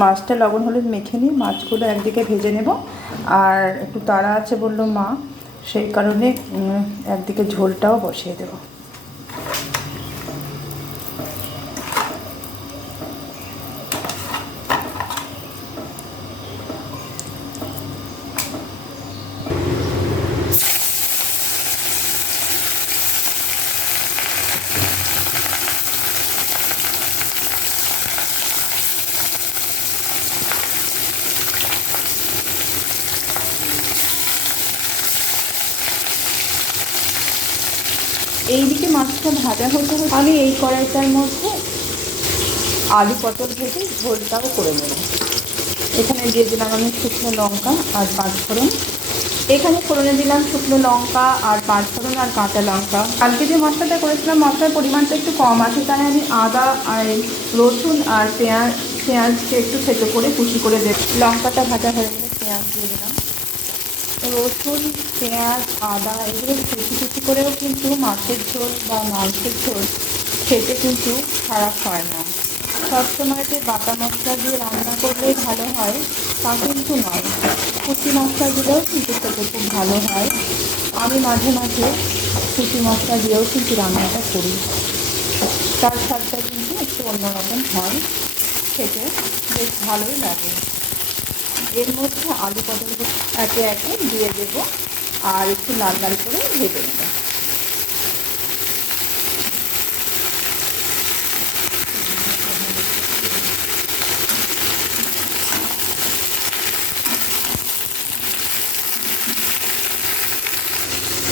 মাছটা লবণ হলুদ মেখে নিয়ে মাছগুলো একদিকে ভেজে নেব। আর একটু তাড়া আছে বললো মা, সেই কারণে একদিকে ঝোলটাও বসিয়ে দেবো। এইদিকে মাছটা ভাজা হতে হতে আমি এই কড়াইটার মধ্যে আলু পটল ভেজে ঝোলটাও করে নেব। এখানে দিয়ে দিলাম আমি শুকনো লঙ্কা আর পাঁচফোড়ন। এখানে ফোড়নে দিলাম শুকনো লঙ্কা আর পাঁচফোড়ন আর কাঁচা লঙ্কা। কালকে যে মশলাটা করেছিলাম মশলার পরিমাণটা একটু কম আছে, তাই আমি আদা আর রসুন আর পেঁয়াজকে একটু থেতো করে কুচি করে দেব। লঙ্কাটা ভাজা হয়ে গেলে পেঁয়াজ দিয়ে দিলাম। রসুন, পেঁয়াজ, আদা এগুলো কুচি কুচি করেও কিন্তু মাছের ঝোল বা মাংসের ঝোল খেতে কিন্তু খারাপ হয় না। সবসময় যে বাটা মশলা দিয়ে রান্না করলেই ভালো হয় তা কিন্তু নয়, কুচি মশলা দিলেও কিন্তু খেতে খুব ভালো হয়। আমি মাঝে মাঝে কুচি মশলা দিয়েও কিন্তু রান্নাটা করি, তার স্বাদটা কিন্তু একটু অন্যরকম হয়, খেতে বেশ ভালোই লাগে। এর মধ্যে আলু পটলগুলো একে একে দিয়ে দেবো আর একটু লাল লাল করে ভেজে নেব।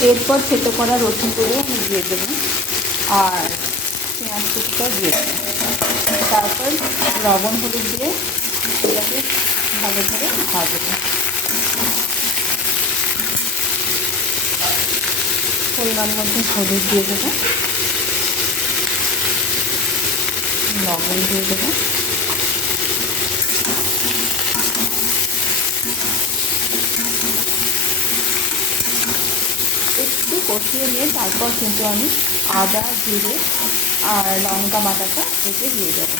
এরপর থেতো করা রসুনগুলো আমি দিয়ে দেবো আর পেঁয়াজ কুচিটাও দিয়ে দেবো। তারপর লবণ হলুদ দিয়ে এটাকে ভালো করে ভাজবো। পরিমাণ মতো হলুদ দিয়ে দেবো, লবণ দিয়ে দেবো, একটু কষিয়ে নিয়ে তারপর কিন্তু আমি আদা জিরে আর লঙ্কা বাটাটা এতে দিয়ে দেবো।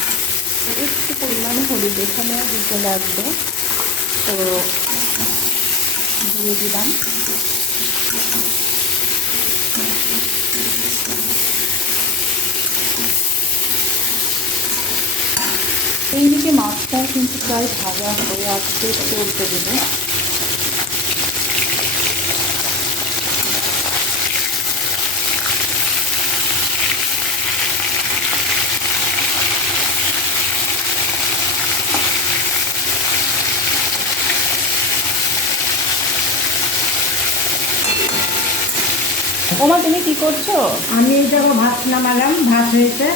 একটু পরিমাণে হলুদ এখানেও দিতে লাগবে, তো দিয়ে দিলাম। এইদিকে মাছটাও কিন্তু প্রায় ভাজা হয়ে আসছে, চলতে দেবো। ওমা তুমি কি করছো? আমি এই দেখো ভাত নামালাম, ভাত হয়েছে।